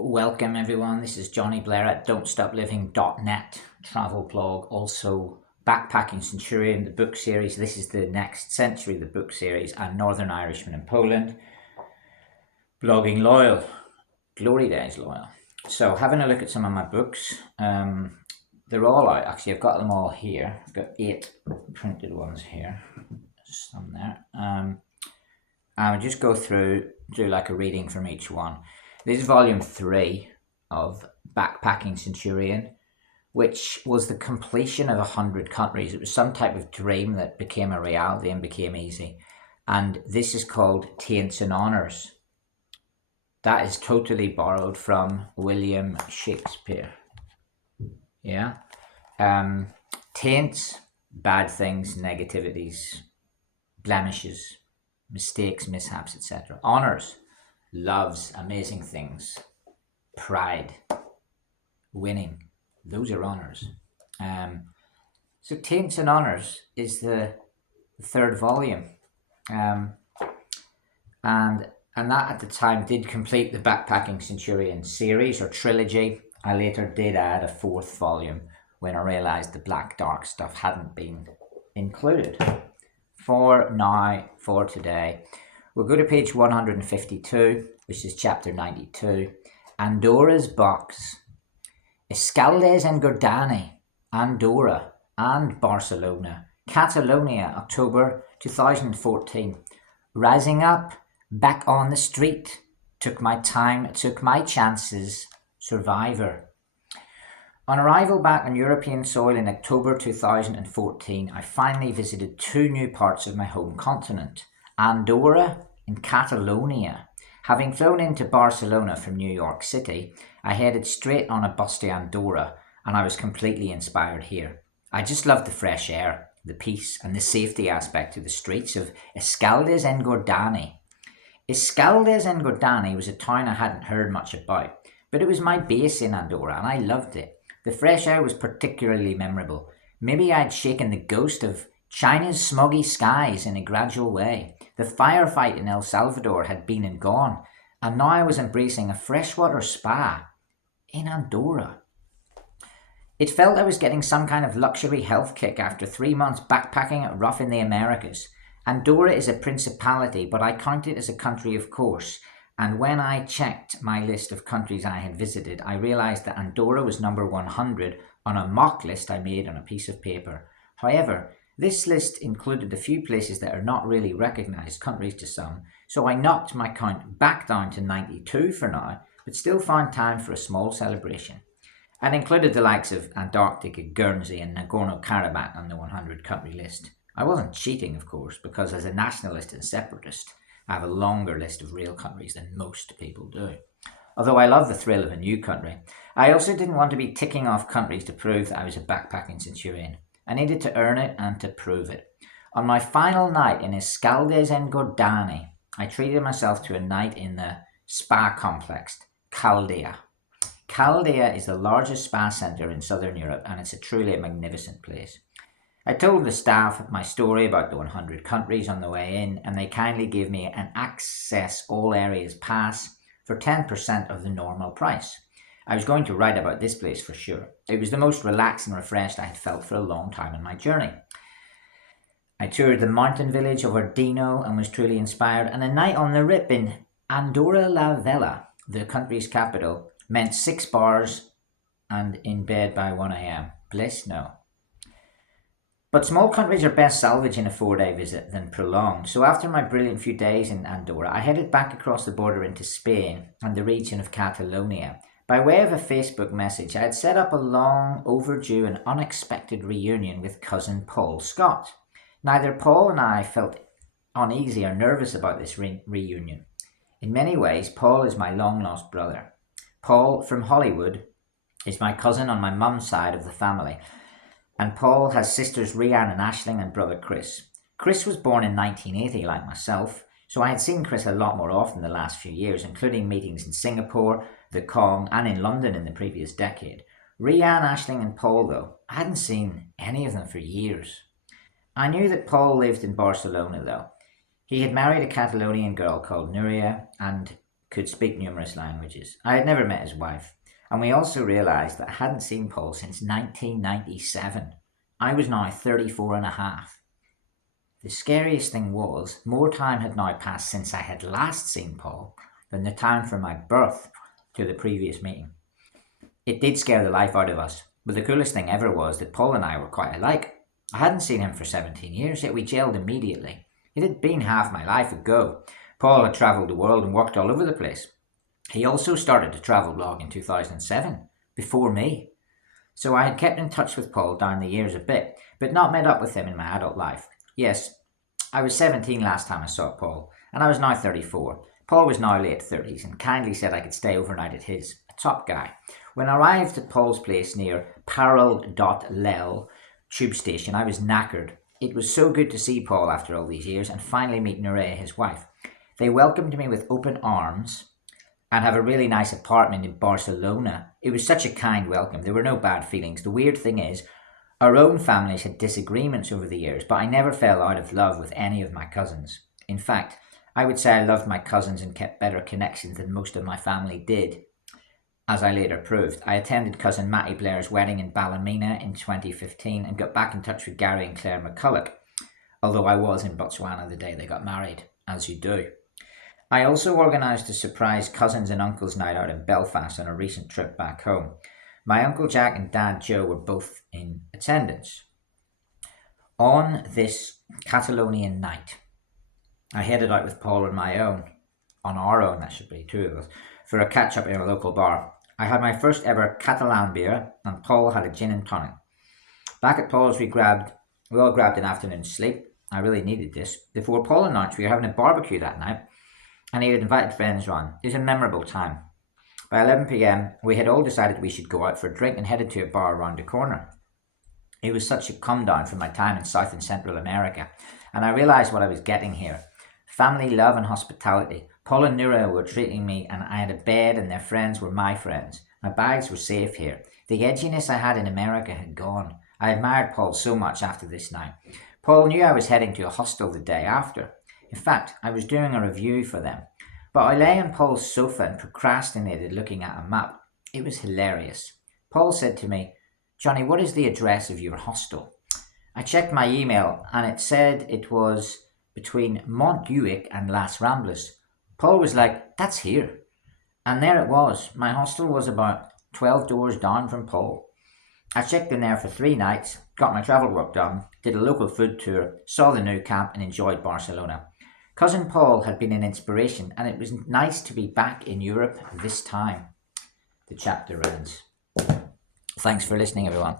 Welcome everyone. This is Jonny Blair at don'tstopliving.net travel blog, also Backpacking Centurion, the book series. This is the next century, the book series, and Northern Irishman in Poland. Blogging Loyal, Glory Days Loyal. So having a look at some of my books. They're all out. Actually, I've got them all here. I've got 8 printed ones here. Some there. I'll just go through, do like a reading from each one. This is volume 3 of Backpacking Centurion, which was the completion of 100 countries. It was some type of dream that became a reality and became easy. And this is called Taints and Honours. That is totally borrowed from William Shakespeare. Yeah. Taints, bad things, negativities, blemishes, mistakes, mishaps, etc. Honours, loves, amazing things, pride, winning. Those are honours. So Taints and Honours is the third volume. And that at the time did complete the Backpacking Centurion series or trilogy. I later did add a 4th volume when I realised the black dark stuff hadn't been included. For today, we'll go to page 152, which is chapter 92. Andorra's box. Escaldes and Gordani, Andorra and Barcelona, Catalonia, October 2014. Rising up, back on the street. Took my time, took my chances. Survivor. On arrival back on European soil in October 2014, I finally visited 2 new parts of my home continent, Andorra and Catalonia. Having flown into Barcelona from New York City, I headed straight on a bus to Andorra, and I was completely inspired here. I just loved the fresh air, the peace, and the safety aspect of the streets of Escaldes and Gordani. Escaldes and Gordani was a town I hadn't heard much about, but it was my base in Andorra, and I loved it. The fresh air was particularly memorable. Maybe I'd shaken the ghost of China's smoggy skies in a gradual way. The firefight in El Salvador had been and gone, and now I was embracing a freshwater spa in Andorra. It felt I was getting some kind of luxury health kick after 3 months backpacking at rough in the Americas. Andorra is a principality, but I count it as a country, of course. And when I checked my list of countries I had visited, I realised that Andorra was number 100 on a mock list I made on a piece of paper. However, this list included a few places that are not really recognised countries to some, so I knocked my count back down to 92 for now, but still found time for a small celebration. I'd included the likes of Antarctica, Guernsey and Nagorno-Karabakh on the 100 country list. I wasn't cheating, of course, because as a nationalist and separatist, I have a longer list of real countries than most people do. Although I love the thrill of a new country, I also didn't want to be ticking off countries to prove that I was a backpacking centurion. I needed to earn it and to prove it. On my final night in Escaldes and Gordani, I treated myself to a night in the spa complex, Caldea. Caldea is the largest spa centre in southern Europe, and it's a truly magnificent place. I told the staff my story about the 100 countries on the way in, and they kindly gave me an access all areas pass for 10% of the normal price. I was going to write about this place for sure. It was the most relaxed and refreshed I had felt for a long time in my journey. I toured the mountain village of Ordino and was truly inspired, and a night on the Rip in Andorra la Vella, the country's capital, meant 6 bars and in bed by 1 a.m. Bliss? No. But small countries are best salvaged in a 4-day visit than prolonged, so after my brilliant few days in Andorra, I headed back across the border into Spain and the region of Catalonia. By way of a Facebook message, I had set up a long, overdue and unexpected reunion with cousin Paul Scott. Neither Paul and I felt uneasy or nervous about this reunion. In many ways, Paul is my long-lost brother. Paul, from Hollywood, is my cousin on my mum's side of the family, and Paul has sisters Rhiann and Aisling and brother Chris. Chris was born in 1980 like myself, so I had seen Chris a lot more often the last few years, including meetings in Singapore, the Kong and in London in the previous decade. Rhiann, Aisling and Paul, though, I hadn't seen any of them for years. I knew that Paul lived in Barcelona, though. He had married a Catalonian girl called Nuria, and could speak numerous languages. I had never met his wife, and we also realised that I hadn't seen Paul since 1997. I was now 34 and a half. The scariest thing was, more time had now passed since I had last seen Paul than the time from my birth to the previous meeting. It did scare the life out of us, but the coolest thing ever was that Paul and I were quite alike. I hadn't seen him for 17 years, yet we gelled immediately. It had been half my life ago. Paul had travelled the world and worked all over the place. He also started a travel blog in 2007, before me. So I had kept in touch with Paul down the years a bit, but not met up with him in my adult life. Yes, I was 17 last time I saw Paul, and I was now 34. Paul was now late 30s and kindly said I could stay overnight at his. A top guy. When I arrived at Paul's place near Parel.Lel tube station, I was knackered. It was so good to see Paul after all these years and finally meet Nurea, his wife. They welcomed me with open arms and have a really nice apartment in Barcelona. It was such a kind welcome. There were no bad feelings. The weird thing is, our own families had disagreements over the years, but I never fell out of love with any of my cousins. In fact, I would say I loved my cousins and kept better connections than most of my family did. As I later proved, I attended cousin Matty Blair's wedding in Ballymena in 2015 and got back in touch with Gary and Claire McCulloch, although I was in Botswana the day they got married, as you do. I also organised a surprise cousins and uncles night out in Belfast on a recent trip back home. My Uncle Jack and Dad Joe were both in attendance. On this Catalonian night, I headed out with Paul on our own, that should be, two of us, for a catch-up in a local bar. I had my first ever Catalan beer, and Paul had a gin and tonic. Back at Paul's, we all grabbed an afternoon's sleep. I really needed this. Before Paul announced we were having a barbecue that night, and he had invited friends round. It was a memorable time. By 11 p.m, we had all decided we should go out for a drink and headed to a bar around the corner. It was such a come down from my time in South and Central America, and I realised what I was getting here. Family, love and hospitality. Paul and Nura were treating me, and I had a bed and their friends were my friends. My bags were safe here. The edginess I had in America had gone. I admired Paul so much after this night. Paul knew I was heading to a hostel the day after. In fact, I was doing a review for them. But I lay on Paul's sofa and procrastinated looking at a map. It was hilarious. Paul said to me, "Jonny, what is the address of your hostel?" I checked my email and it said it was between Montjuic and Las Ramblas. Paul was like, "That's here." And there it was. My hostel was about 12 doors down from Paul. I checked in there for 3 nights, got my travel work done, did a local food tour, saw the new camp and enjoyed Barcelona. Cousin Paul had been an inspiration and it was nice to be back in Europe this time. The chapter ends. Thanks for listening, everyone.